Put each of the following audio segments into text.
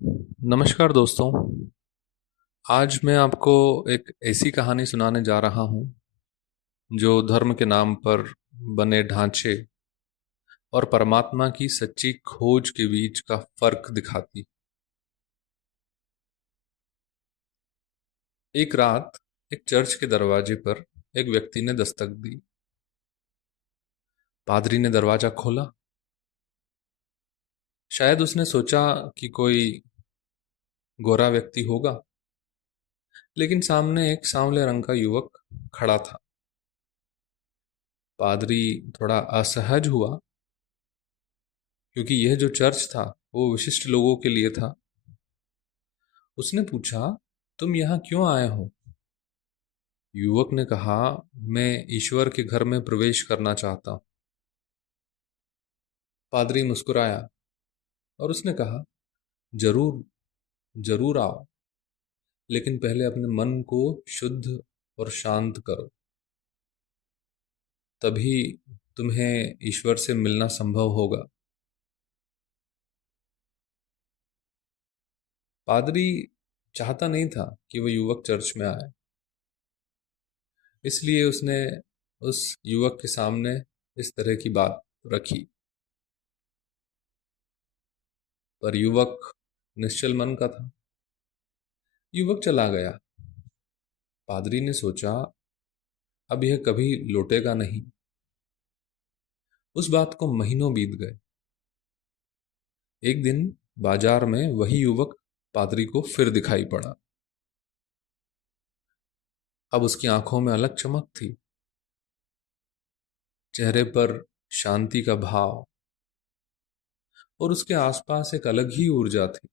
नमस्कार दोस्तों। आज मैं आपको एक ऐसी कहानी सुनाने जा रहा हूँ जो धर्म के नाम पर बने ढांचे और परमात्मा की सच्ची खोज के बीच का फर्क दिखाती। एक रात एक चर्च के दरवाजे पर एक व्यक्ति ने दस्तक दी। पादरी ने दरवाजा खोला। शायद उसने सोचा कि कोई गोरा व्यक्ति होगा, लेकिन सामने एक सांवले रंग का युवक खड़ा था। पादरी थोड़ा असहज हुआ, क्योंकि यह जो चर्च था वो विशिष्ट लोगों के लिए था। उसने पूछा, तुम यहाँ क्यों आए हो? युवक ने कहा, मैं ईश्वर के घर में प्रवेश करना चाहता हूँ। पादरी मुस्कुराया और उसने कहा, जरूर जरूर आओ, लेकिन पहले अपने मन को शुद्ध और शांत करो, तभी तुम्हें ईश्वर से मिलना संभव होगा। पादरी चाहता नहीं था कि वह युवक चर्च में आए, इसलिए उसने उस युवक के सामने इस तरह की बात रखी। पर युवक निश्चल मन का था। युवक चला गया। पादरी ने सोचा, अब यह कभी लौटेगा नहीं। उस बात को महीनों बीत गए। एक दिन बाजार में वही युवक पादरी को फिर दिखाई पड़ा। अब उसकी आंखों में अलग चमक थी, चेहरे पर शांति का भाव, और उसके आसपास एक अलग ही ऊर्जा थी,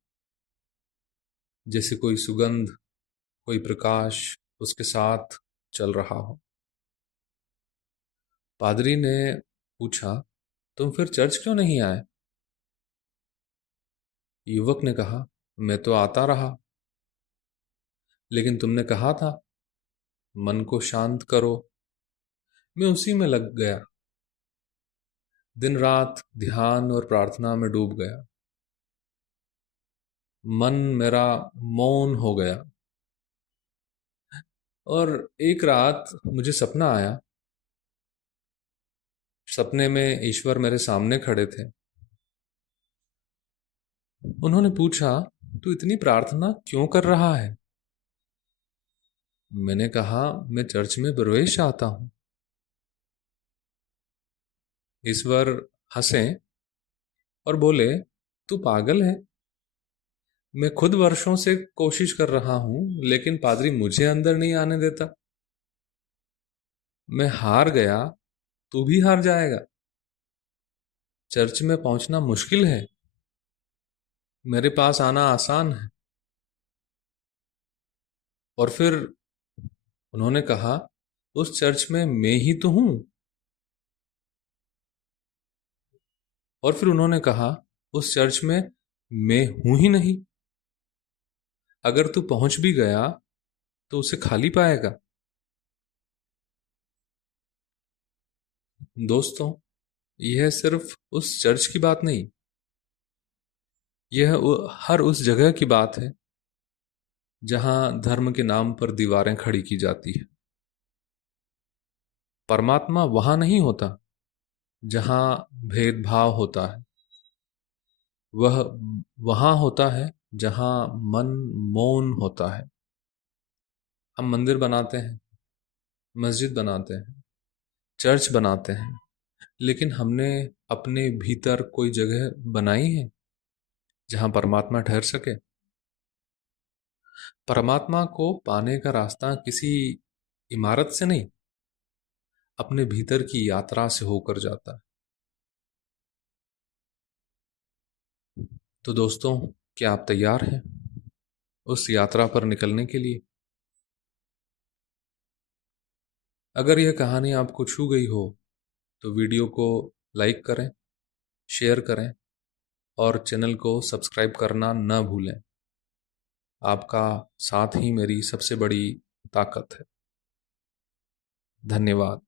जैसे कोई सुगंध, कोई प्रकाश उसके साथ चल रहा हो। पादरी ने पूछा, तुम फिर चर्च क्यों नहीं आए? युवक ने कहा, मैं तो आता रहा, लेकिन तुमने कहा था मन को शांत करो, मैं उसी में लग गया। दिन रात ध्यान और प्रार्थना में डूब गया। मन मेरा मौन हो गया। और एक रात मुझे सपना आया। सपने में ईश्वर मेरे सामने खड़े थे। उन्होंने पूछा, तू इतनी प्रार्थना क्यों कर रहा है? मैंने कहा, मैं चर्च में प्रवेश चाहता हूं। ईश्वर हंसे और बोले, तू पागल है। मैं खुद वर्षों से कोशिश कर रहा हूं, लेकिन पादरी मुझे अंदर नहीं आने देता। मैं हार गया, तू भी हार जाएगा। चर्च में पहुंचना मुश्किल है, मेरे पास आना आसान है। और फिर उन्होंने कहा, उस चर्च में मैं ही तो हूं। और फिर उन्होंने कहा, उस चर्च में मैं हूं ही नहीं। अगर तू पहुंच भी गया तो उसे खाली पाएगा। दोस्तों, यह सिर्फ उस चर्च की बात नहीं, यह हर उस जगह की बात है जहां धर्म के नाम पर दीवारें खड़ी की जाती है। परमात्मा वहां नहीं होता जहां भेदभाव होता है। वह वहां होता है जहां मन मौन होता है। हम मंदिर बनाते हैं, मस्जिद बनाते हैं, चर्च बनाते हैं, लेकिन हमने अपने भीतर कोई जगह बनाई है जहां परमात्मा ठहर सके? परमात्मा को पाने का रास्ता किसी इमारत से नहीं, अपने भीतर की यात्रा से होकर जाता है। तो दोस्तों, क्या आप तैयार हैं उस यात्रा पर निकलने के लिए? अगर यह कहानी आपको छू गई हो तो वीडियो को लाइक करें, शेयर करें और चैनल को सब्सक्राइब करना न भूलें। आपका साथ ही मेरी सबसे बड़ी ताकत है। धन्यवाद।